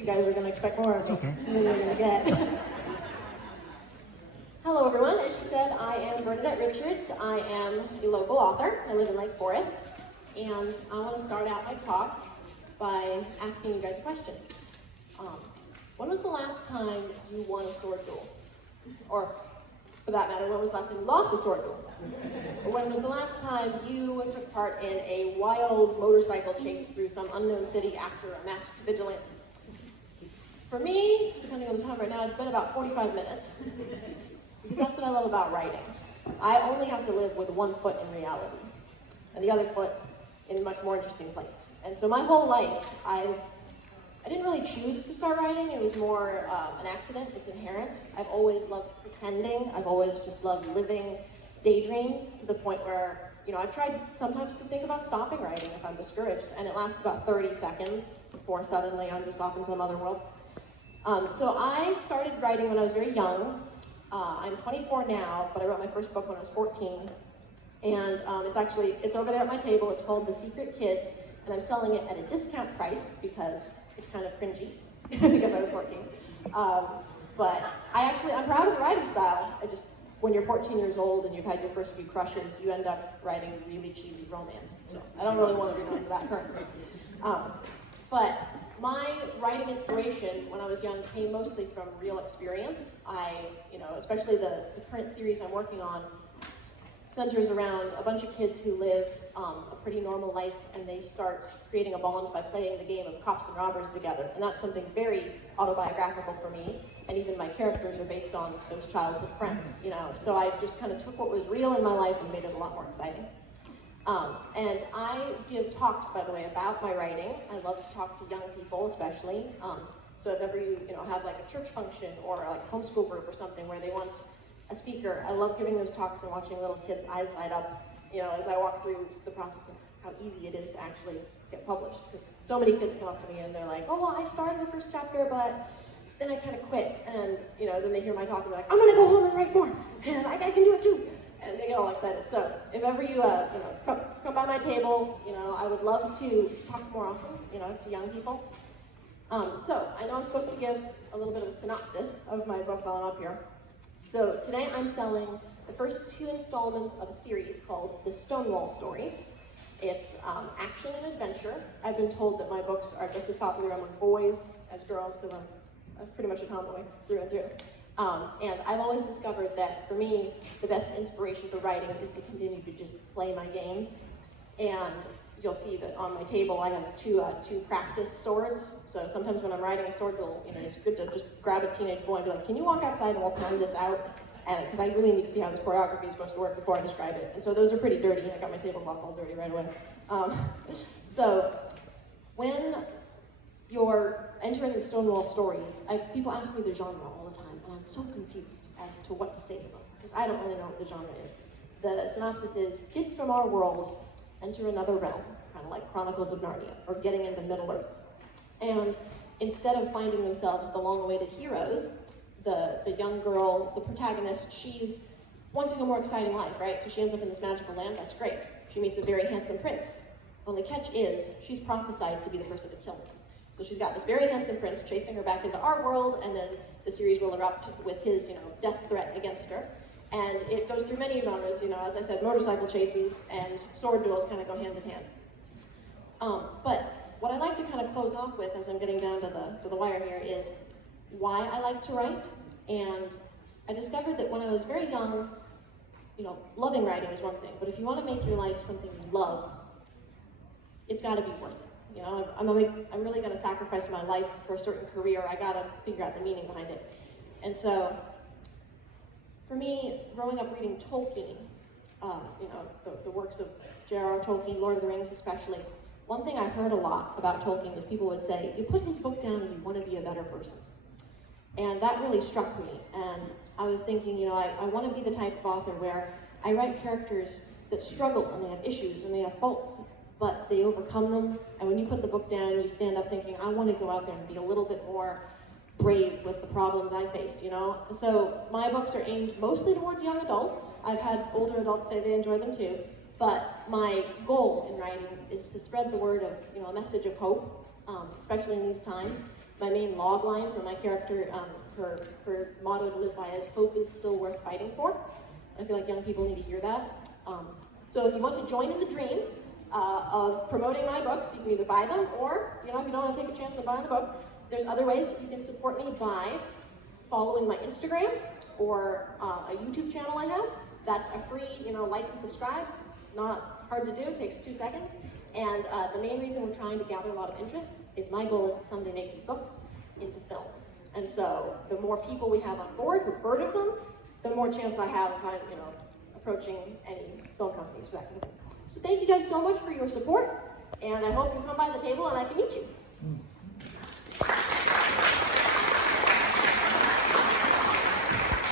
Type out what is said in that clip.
you guys are going to expect more of me than you're going to get. Hello everyone, as she said, I am Bernadette Richards. I am a local author. I live in Lake Forest. And I want to start out my talk by asking you guys a question. When was the last time you won a sword duel? Or, for that matter, when was the last time you lost a sword duel? Or when was the last time you took part in a wild motorcycle chase through some unknown city after a masked vigilante? For me, depending on the time right now, it's been about 45 minutes. Because that's what I love about writing. I only have to live with one foot in reality, and the other foot in a much more interesting place. And so my whole life, I didn't really choose to start writing. It was more an accident. It's inherent. I've always loved pretending. I've always just loved living daydreams to the point where, I've tried sometimes to think about stopping writing if I'm discouraged, and it lasts about 30 seconds before suddenly I'm just off in some other world. So I started writing when I was very young. I'm 24 now, but I wrote my first book when I was 14. And it's over there at my table. It's called The Secret Kids, and I'm selling it at a discount price because it's kind of cringy because I was 14. But I'm proud of the writing style. When you're 14 years old and you've had your first few crushes, you end up writing really cheesy romance. So I don't really want to be known for that currently. But my writing inspiration when I was young came mostly from real experience. Especially the current series I'm working on centers around a bunch of kids who live a pretty normal life, and they start creating a bond by playing the game of cops and robbers together. And that's something very autobiographical for me, and even my characters are based on those childhood friends, So I just kind of took what was real in my life and made it a lot more exciting. And I give talks, by the way, about my writing. I love to talk to young people, especially. So if ever you have like a church function or like homeschool group or something where they want a speaker, I love giving those talks and watching little kids' eyes light up, as I walk through the process of how easy it is to actually get published. Because so many kids come up to me and they're like, oh, well, I started the first chapter, but then I kind of quit. And, then they hear my talk and they're like, I'm going to go home and write more, and I can do it too. And they get all excited. So if ever you, come by my table, I would love to talk more often, to young people. So I know I'm supposed to give a little bit of a synopsis of my book while I'm up here. So today I'm selling the first 2 installments of a series called the Stonewall stories. It's action and adventure. I've been told that my books are just as popular among boys as girls because I'm pretty much a tomboy through and through. And I've always discovered that for me, the best inspiration for writing is to continue to just play my games. And you'll see that on my table I have two practice swords. So sometimes when I'm writing a sword duel, it's good to just grab a teenage boy and be like, can you walk outside and we'll pound this out? And because I really need to see how this choreography is supposed to work before I describe it. And so those are pretty dirty. I got my tablecloth all dirty right away. So when you're entering the Stonewall stories, people ask me the genre all the time, and I'm so confused as to what to say to them, because I don't really know what the genre is. The synopsis is, kids from our world enter another realm, kind of like Chronicles of Narnia, or getting into Middle-earth. And instead of finding themselves the long-awaited heroes, the young girl, the protagonist, she's wanting a more exciting life, right? So she ends up in this magical land, that's great. She meets a very handsome prince. Only catch is, she's prophesied to be the person to kill her. So she's got this very handsome prince chasing her back into our world, and then the series will erupt with his, death threat against her. And it goes through many genres, as I said, motorcycle chases and sword duels kind of go hand in hand. But what I like to kind of close off with, as I'm getting down to the wire here, is why I like to write. And I discovered that when I was very young, loving writing is one thing, but if you want to make your life something you love, it's got to be worth it. I'm really going to sacrifice my life for a certain career. I got to figure out the meaning behind it. And so, for me, growing up reading Tolkien, the works of J.R.R. Tolkien, Lord of the Rings especially, one thing I heard a lot about Tolkien was people would say, you put his book down and you want to be a better person. And that really struck me. And I was thinking, I want to be the type of author where I write characters that struggle and they have issues and they have faults, but they overcome them. And when you put the book down, you stand up thinking, I want to go out there and be a little bit more brave with the problems I face, So my books are aimed mostly towards young adults. I've had older adults say they enjoy them too. But my goal in writing is to spread the word of, a message of hope, especially in these times. My main log line for my character, her motto to live by is "Hope is still worth fighting for." I feel like young people need to hear that. So if you want to join in the dream of promoting my books, you can either buy them or, if you don't want to take a chance on buying the book, there's other ways you can support me by following my Instagram or a YouTube channel I have. That's a free, like and subscribe. Not hard to do, takes 2 seconds. And the main reason we're trying to gather a lot of interest is my goal is to someday make these books into films. And so the more people we have on board who've heard of them, the more chance I have of approaching any film companies for that kind of thing. So thank you guys so much for your support, and I hope you come by the table and I can meet you.